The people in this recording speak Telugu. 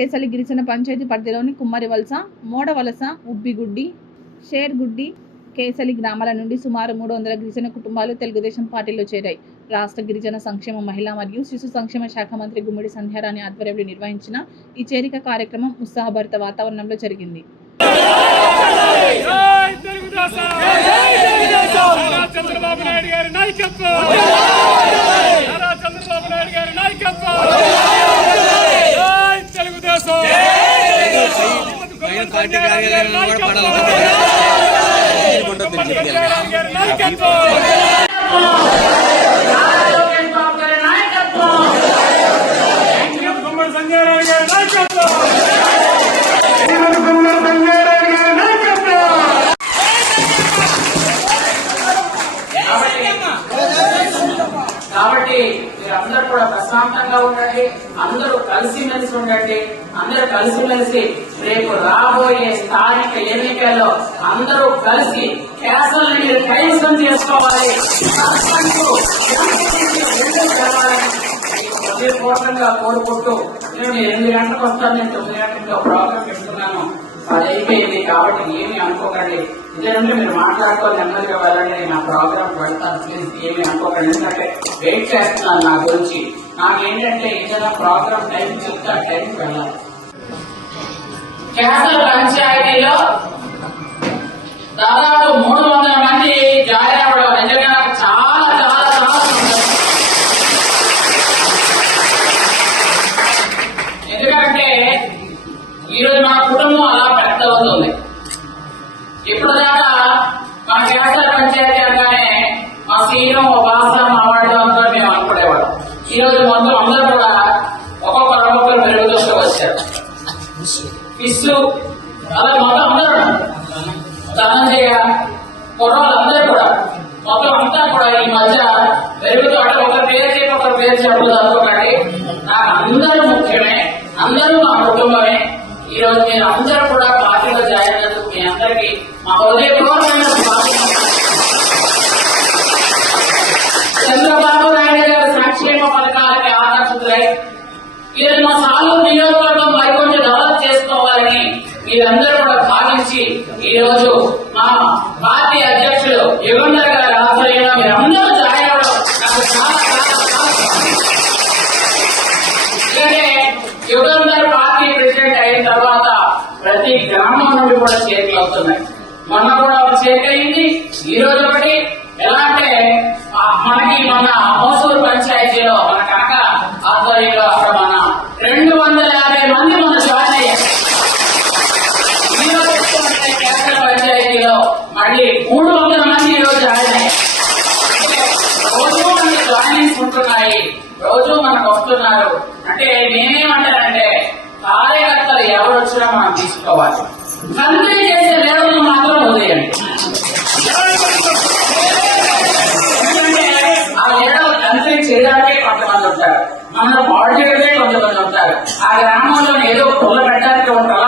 కేసలి గిరిజన పంచాయతీ పరిధిలోని కుమ్మరివలస, మోడవలస, ఉబ్బిగుడ్డి, షేర్గుడ్డి, కేసలి గ్రామాల నుండి సుమారు 300 గిరిజన కుటుంబాలు తెలుగుదేశం పార్టీలో చేరాయి. రాష్ట్ర గిరిజన సంక్షేమ, మహిళా మరియు శిశు సంక్షేమ శాఖ మంత్రి గుమ్మడి సంధ్యారాణి ఆధ్వర్యంలో నిర్వహించిన ఈ చేరిక కార్యక్రమం ఉత్సాహభరిత వాతావరణంలో జరిగింది. కాబట్టి మీరందరూ కూడా ప్రశాంతంగా ఉండండి, అందరూ కలిసిమెలిసి ఉండండి. అందరూ కలిసిమెలిసి రేపు రాబోయే స్థానిక ఎన్నికల్లో అందరూ కలిసి కేసులను మీరు కైవసం చేసుకోవాలి. హృదయపూర్వకంగా కోరుకుంటూ నేను 8 గంటలకు వస్తాను, నేను 9 గంటలకు ప్రోగ్రాం పెడుతున్నాను, అది అయిపోయింది. కాబట్టి ఏమి అనుకోకండి, ఇదేంటే మీరు మాట్లాడుకోవాలి, నెమ్మదిగా వెళ్ళండి. నా ప్రోగ్రామ్ పెడతాను, ప్లీజ్ ఏమి అనుకోకండి. ఎందుకంటే వెయిట్ చేస్తున్నాను నా గురించి. నాకేంటంటే ఏదైనా ప్రోగ్రామ్ టైం చెప్తే ఆ టైంకి వెళ్ళాలి. కేసల పంచాయతీలో దాదాపు 300 మంది జాయిన్ అవ్వడం నిజంగా చాలా చాలా చాలా ఎందుకంటే ఈరోజు మా కుటుంబం అలా పెద్ద అవుతుంది. ఇప్పుడు దాకా మా కేసల పంచాయతీ అనగానే మా సీను, భాష, మా వాళ్ళు అంతా మేము అనుకునేవాడు. ఈరోజు మొత్తం అందరూ కూడా ఒక్కొక్కరు పెరుగుతూ వచ్చారు. ఫిష్ అలా మొత్తం అందరూ ధనంజయ కుర్రాళ్ళు అందరూ కూడా మొత్తం అంతా కూడా ఈ మధ్య పెరుగుతూ అంటే ఒకరి పేరు చెప్పి ఒకరి పేరు చెప్పదు అనుకోకండి. నాకు అందరూ ముఖ్యమే, అందరూ మా కుటుంబమే. ఈ రోజు మీరు అందరూ కూడా పార్టీలో జాయిన్ అయినందుకు మీ అందరికీ మా హృదయపూర్వకమైన చంద్రబాబు నాయుడు గారి సంక్షేమ పథకాలకి ఆకర్షితులై ఈరోజు మా సాలూరు నియోజకవర్గం మరికొంచెం డెవలప్ చేసుకోవాలని మీరందరూ కూడా భావించి ఈ రోజు మా పార్టీ అధ్యక్షులు యుగంధర్ గారి ఆధ్వర్యంలో మీరు అందరూ జాయిన్ అవ్వడం నాకు చాలా ఎందుకంటే యుగంధర్ పార్టీ ప్రెసిడెంట్ అయిన తర్వాత ప్రతి గ్రామం నుండి కూడా చేరికలు అవుతున్నాయి. మొన్న కూడా ఒక చేరిక అయింది, ఈ రోజు ఒకటి. ఎలా అంటే మనకి మన మోసూరు పంచాయతీలో మన కనక ఆధ్వర్యంలో అక్కడ మన 250 మంది మన జాయిన్ అయ్యారు. ఈరోజు కేసల పంచాయతీలో మళ్ళీ 300 మంది ఈరోజు జాయిన్ అయ్యారు. రోజు మనకి జాయినింగ్స్ ఉంటున్నాయి, రోజు మనకు వస్తున్నారు. అంటే నేనేమంటానంటే కార్యకర్తలు ఎవరు వచ్చినా మనం తీసుకోవాలి, కంట్రీ చేసే లెవెల్ మాత్రం వదిలేయండి. ఎందుకంటే ఆ లెవెల్ కంట్రీ చేయడానికే కొంతమంది ఉంటారు, మనలో పాడు చేయడమే కొంతమంది ఉంటారు. ఆ గ్రామంలో ఏదో పుల్ల పెట్టడానికి ఉంటారు,